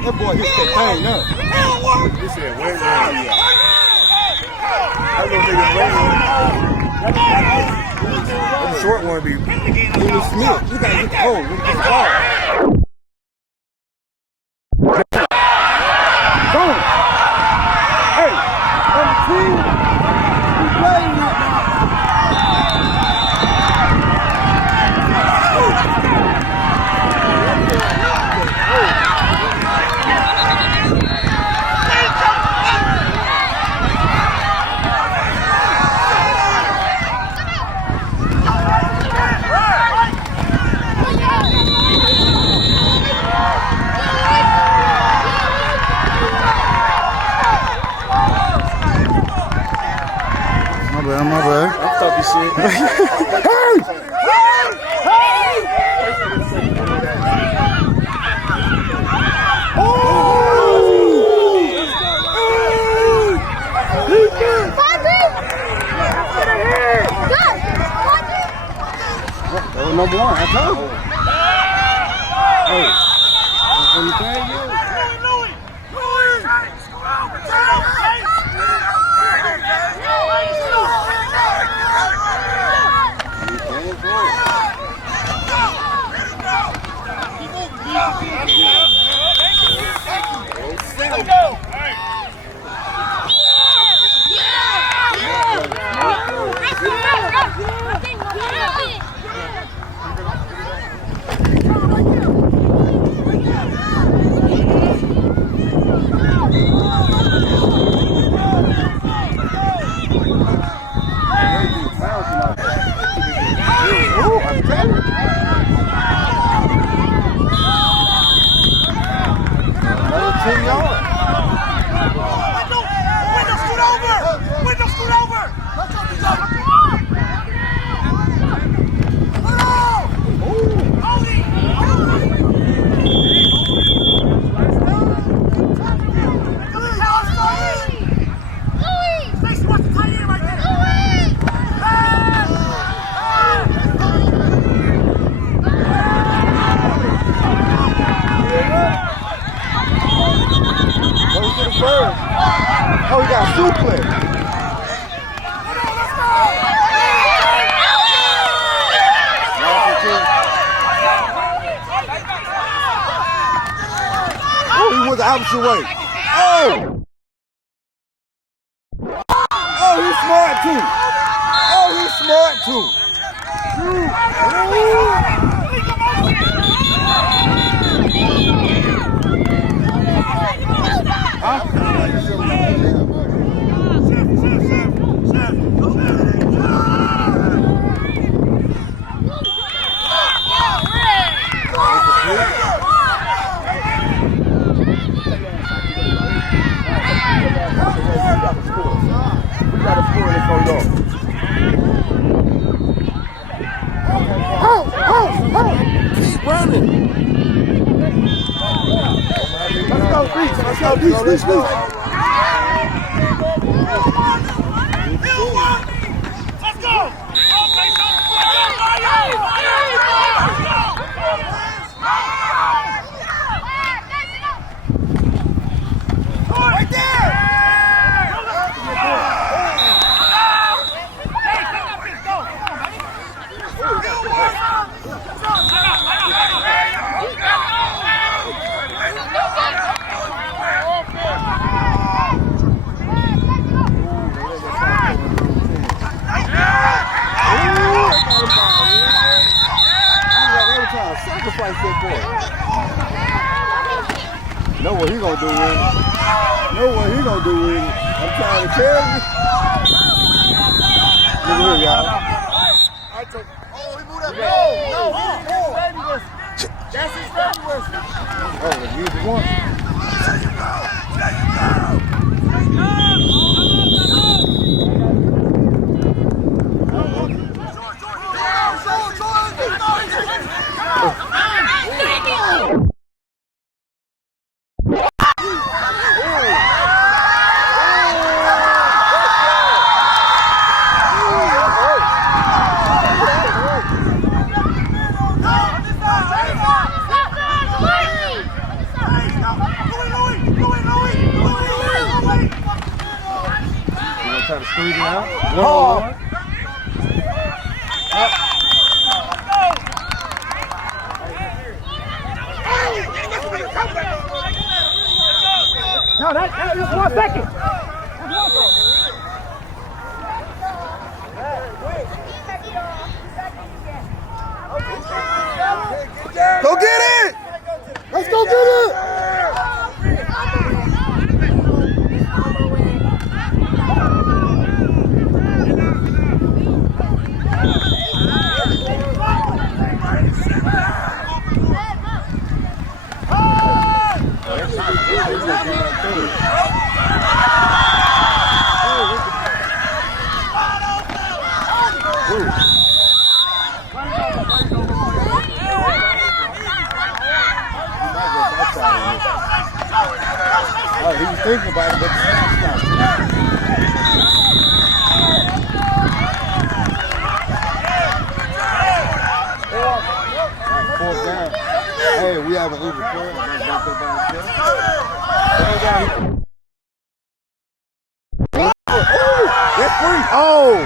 That boy hit that thing up. He said, wait, the short one be Willie Smith. You gotta get the hole. You gotta get the ball. Go! Hey, on the team, we playing with now. My bad. I'm talking shit. That was number one. I told you. Hey, what you saying? Let's go. I'm telling you. Opposite way. Oh! Oh, he's smart too. Oh, he's smart too. Keep running. Let's go, Beach. Let's go, Beach. Let's go. Right there. Sacrifice that boy. Know what he gonna do with it. Know what he gonna do with it. I'm trying to tell you. Look at here, y'all. Oh, he moved that. No, baby was. That's his baby was. Oh, the music one. Try to squeeze it out. No, that's 1 second. Go get it! Let's go get it! Oh, he was thinking about it, but the snap stopped. Right, 4th down. Hey, we have an Uber player. That's free. Oh,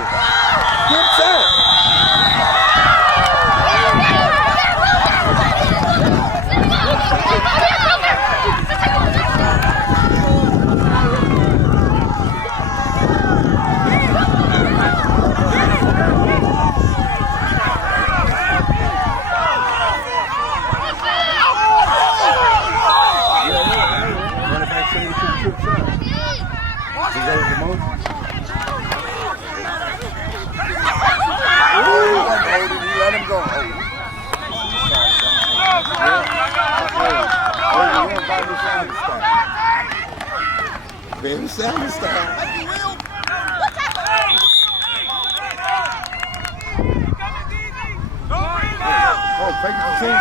good shot. Let him go. Baby Sanders style. Oh, fake the team.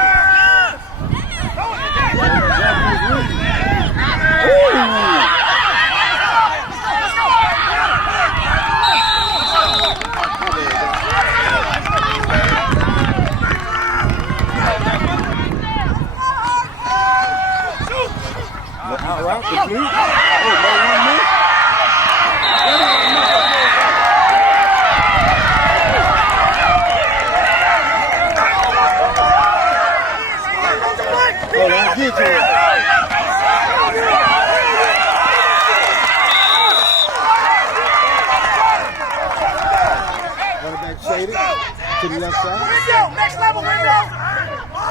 Route complete. Oh, no 1 minute. Oh, that's good to it. to the left side. Window, next level window.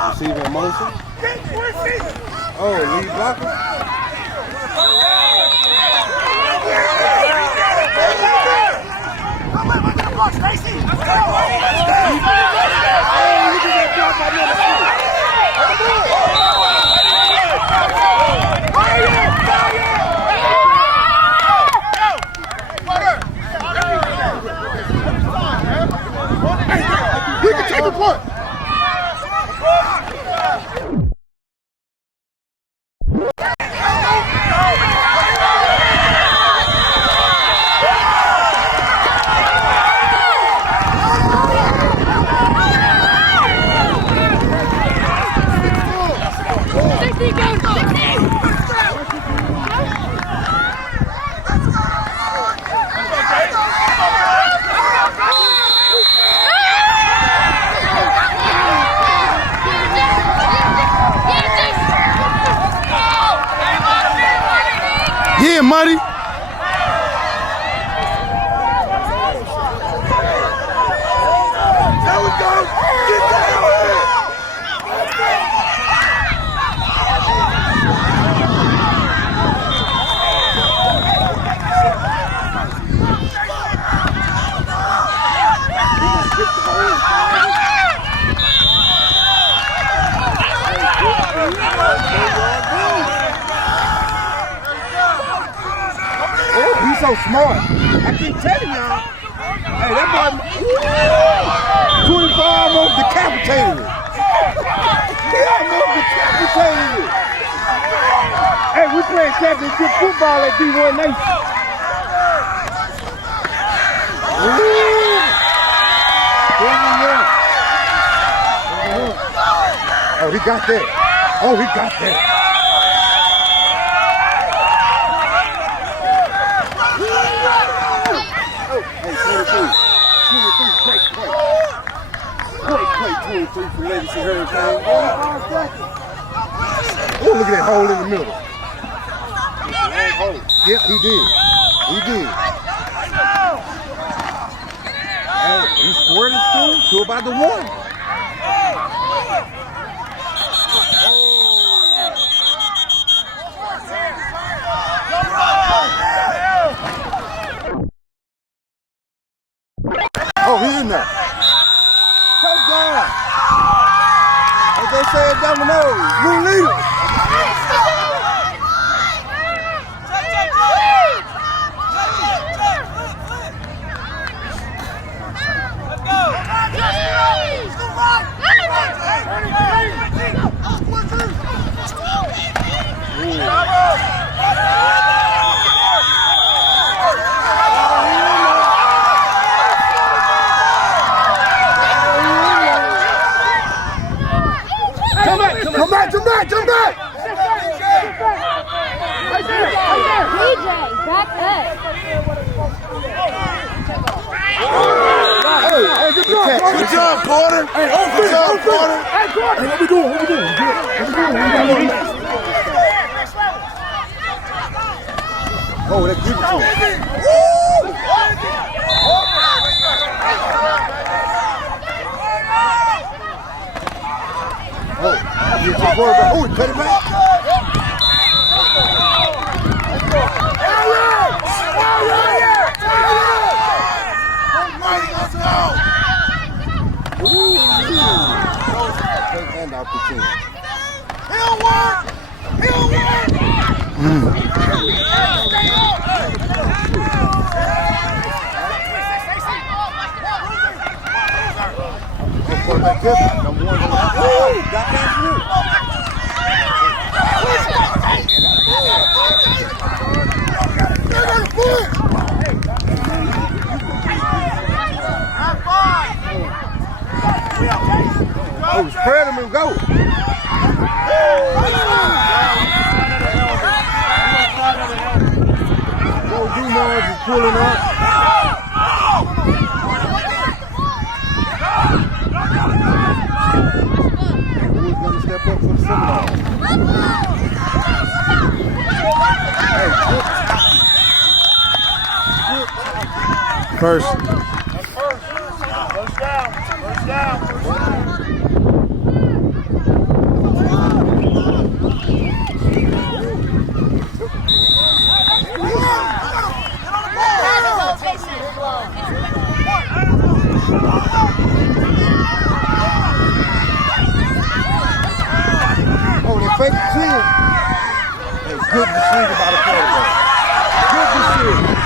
Receiver in motion. Oh, lead blocker. Stacy. We can take a point. Yeah, Muddy. There we go. Get down. Oh, he's so smart. I keep telling y'all. Hey, that boy, 25 almost decapitated it. He almost decapitated it. Hey, we playing championship football at D1 Nation. Oh, he got that. Oh, he got that. Hey, 23, for Legacy Hurricane. Oh, look at that hole in the middle. Yep, he did. He did. Hey, he squared it to about the one. Oh, he's in there. Touchdown. As they say at Seminoles, new leader. Come back! Right there! DJ, back up! Hey, good job, Porter! Hey, good job, Porter! Hey, Porter! What we doing? Oh, that's beautiful. Oh, he cut it back. And off the team. He'll work! Quarterback different. Number one. Got that through. Oh, spread him and go. No D-Mars is pulling up. Who's going to step up for the Seminoles? First. First down. swinging by the quarterback. Good decision.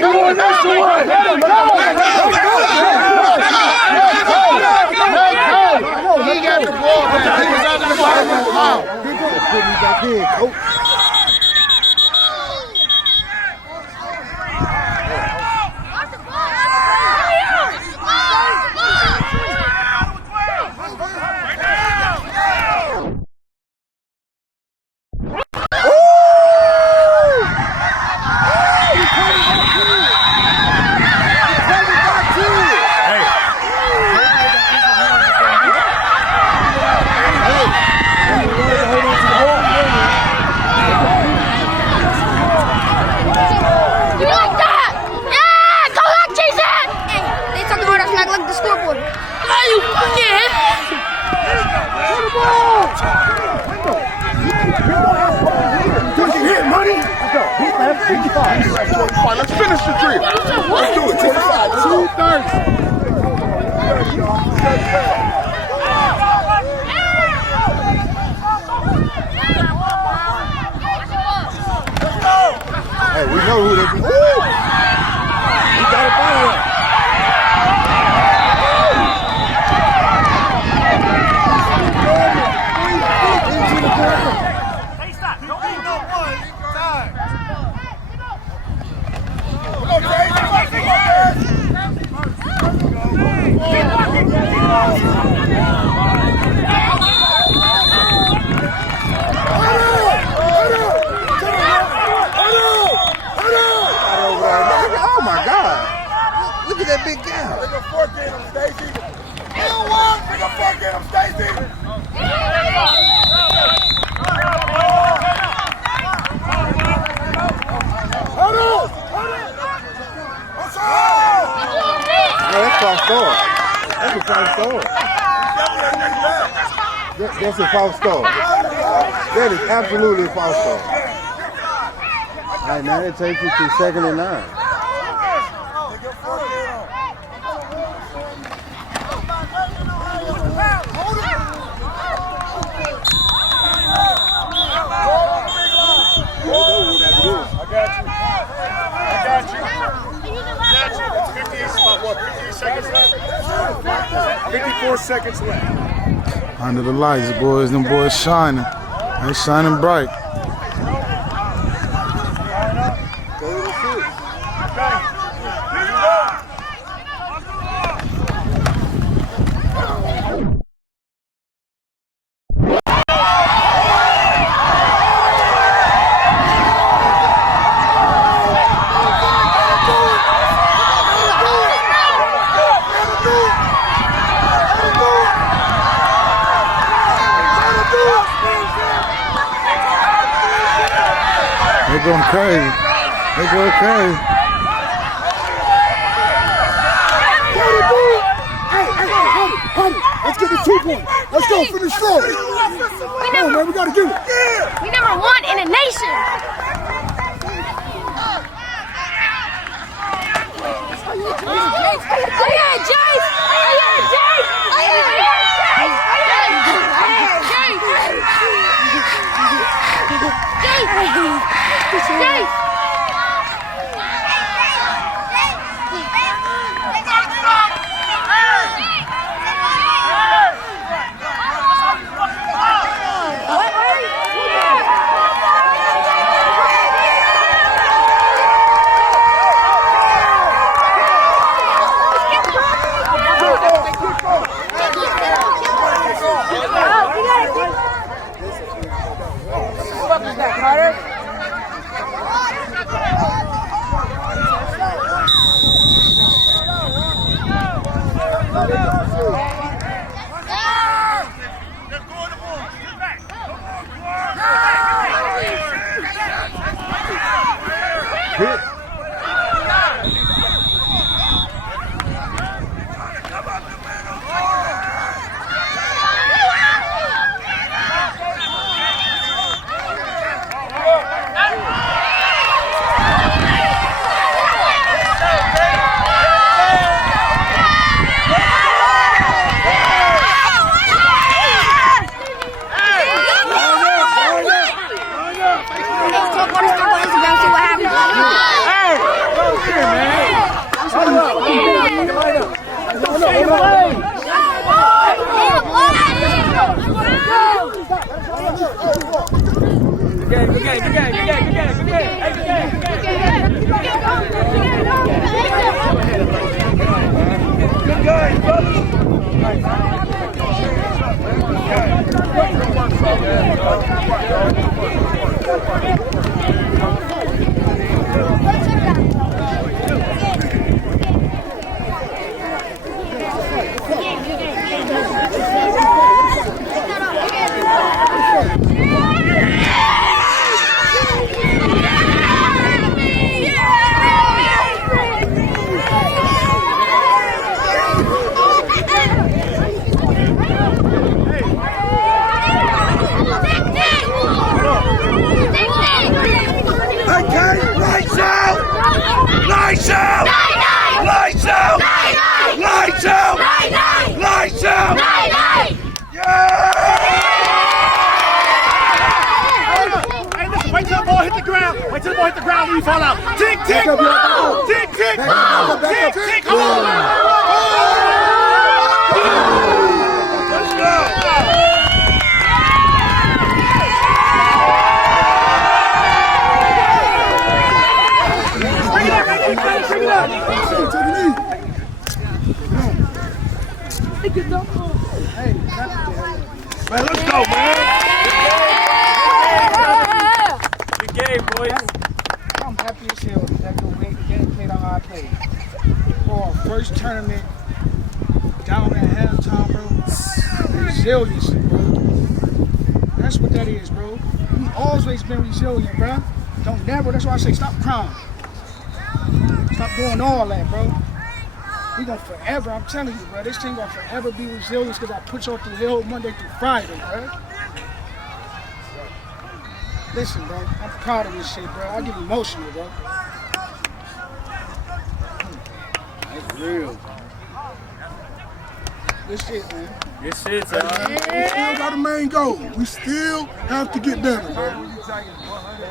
Lamar Jackson, bro. Let's finish the drill. Let's do it. 2:30. Hey, we know who they be. We got it by him. Oh my God! Look at that big gap. Pick a fork in him, Stacy. You don't want pick a fork in him, Stacy. Hold on! That's false start. That's a false start. That's a false start. That is absolutely a false start. All right, now it takes you to 2nd and 9. It's 54 seconds left. Under the lights, boys. Them boys shining. They shining bright. going crazy. They going crazy. Hold it. Let's get the 2 points. Let's go. Finish strong. Come on, man. We got to get it. We number 1 in the nation. Oh yeah, Jace! Oh yeah, Jace! Oh yeah, Jace! Jace! Man, let's go, man. Good game, boys. I'm happy as hell that the way the game played on our play. For our first tournament, down at halftime, bro. Resiliency, bro. That's what that is, bro. We always been resilient, bro. Don't never, that's why I say stop crying. Stop doing all that, bro. We gonna forever, I'm telling you, bro, this team gonna forever be resilient because I put y'all through hell Monday through Friday, bro. Listen, bro, I'm proud of this shit, bro. I get emotional, bro. That's real. This shit, man. Good shit, We still got a main goal. We still have to get better, bro.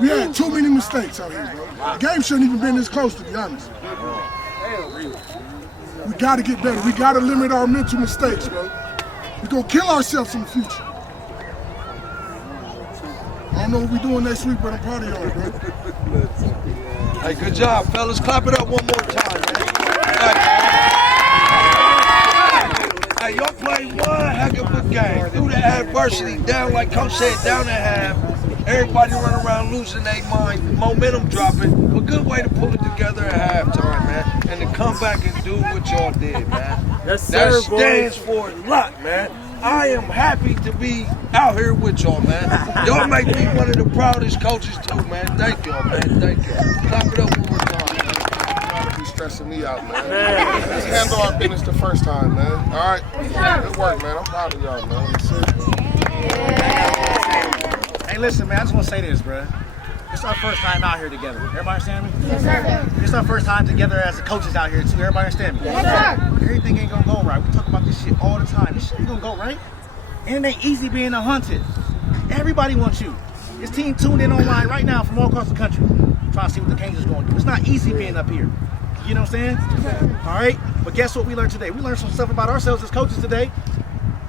We had too many mistakes out here, bro. The game shouldn't even been this close, to be honest. We got to get better. We got to limit our mental mistakes, bro. We're going to kill ourselves in the future. I don't know what we're doing next week, but I'm proud of y'all, bro. Hey, good job, fellas. Clap it up one more time, man. Hey, y'all played one heck of a game. Through the adversity, down, like Coach said, down at half. Everybody running around losing their mind, momentum dropping. But good way to pull it together at halftime, man. And to come back and do what y'all did, man. Yes, That sir, stands boys. for a lot, man. I am happy to be out here with y'all, man. Y'all make me one of the proudest coaches too, man. Thank y'all, man. Thank you. Clap it up one more time, man. Y'all be stressing me out, man. Let's handle our business the first time, man. All right? Good work, man. I'm proud of y'all, man. Hey, listen, man, I just want to say this, bro. It's our first time out here together. Everybody understand me? Yes, sir. It's our first time together as the coaches out here, too. Everybody understand me? Yes, sir. Everything ain't gonna go right. We talk about this shit all the time. This shit ain't gonna go right. And it ain't easy being a hunted. Everybody wants you. This team tuned in online right now from all across the country, trying to see what the Canes is going to do. It's not easy being up here. You know what I'm saying? All right? But guess what we learned today? We learned some stuff about ourselves as coaches today,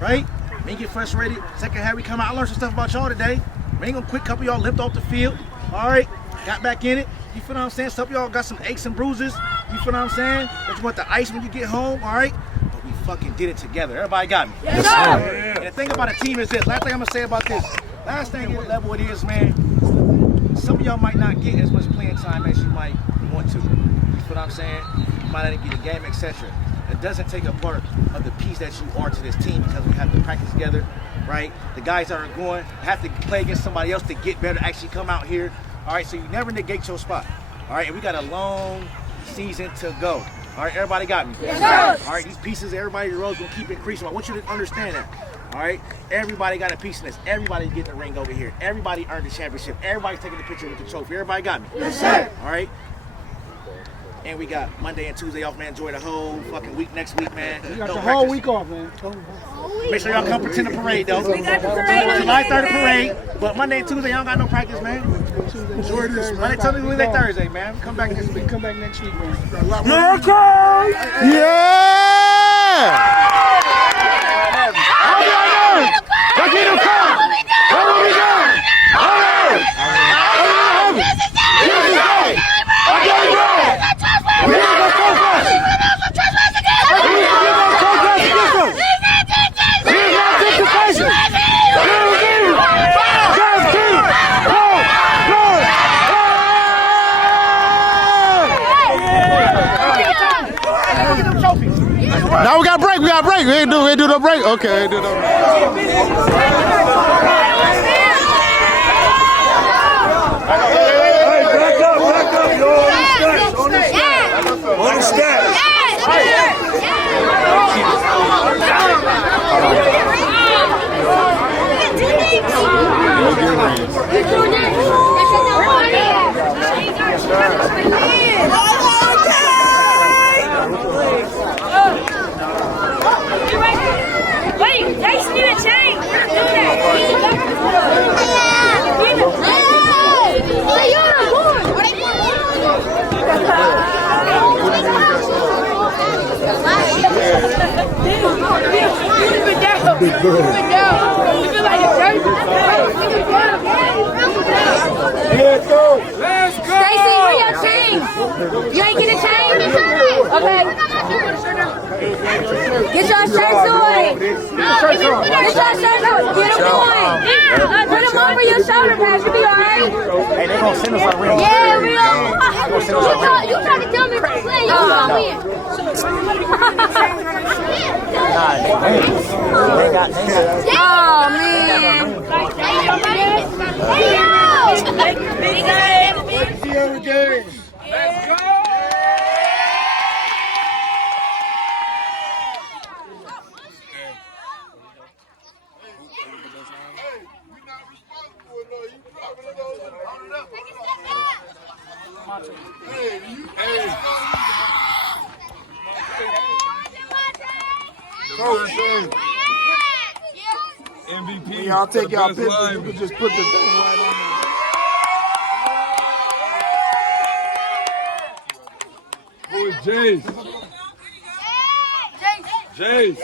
right? We get frustrated. Second half, we come out. I learned some stuff about y'all today. We ain't gonna quit. Couple y'all limped off the field. All right? Got back in it. You feel what I'm saying? Some of y'all got some aches and bruises. You feel what I'm saying? But you want the ice when you get home, all right? But we fucking did it together. Everybody got me? Yes, sir. And the thing about a team is this. Last thing I'm gonna say about this. Last thing what level it is, man. Some of y'all might not get as much playing time as you might want to. You feel what I'm saying? You might not get a game, etc. It doesn't take a part of the piece that you are to this team because we have to practice together, right? The guys that are going have to play against somebody else to get better, actually come out here. All right, so you never negate your spot. All right, and we got a long season to go. All right, everybody got me? Yes, sir. All right, these pieces, everybody, the road's gonna keep increasing. I want you to understand that. All right, everybody got a piece in this. Everybody's getting a ring over here. Everybody earned the championship. Everybody's taking the picture with the trophy. Everybody got me? Yes, sir. All right. And we got Monday and Tuesday off, man. Enjoy the whole fucking week next week, man. We got the Whole week off, man. Make sure y'all come pretend the parade, though. We got the parade. July 3rd parade, but Monday and Tuesday, y'all don't got no practice, man. Enjoy this, man. Monday, Tuesday, Wednesday, Thursday, man. Come back next week. Come back next week, man. Got a lot more. Yeah! Let's get him come! What are we doing? All right! Now we got break. We ain't do no break. Okay, ain't do no break. Back up, y'all. On the steps. Wait, Jason need a change. We're not doing that. Hey, you're on board. Big girl. You feel like a jersey. Let's go. Stacy, where your change? You ain't get a change? Okay. Get your shirts on. Get your shirts on. Get them on. Put them over your shoulder pads. You'll be all right. Hey, they gonna send us our ring. Yeah, we are. You trying to tell me to play? You gonna win. Oh, man. Let's go. MVP. When y'all take y'all pictures, you can just put the thing right on there. Who is Jace? Jace.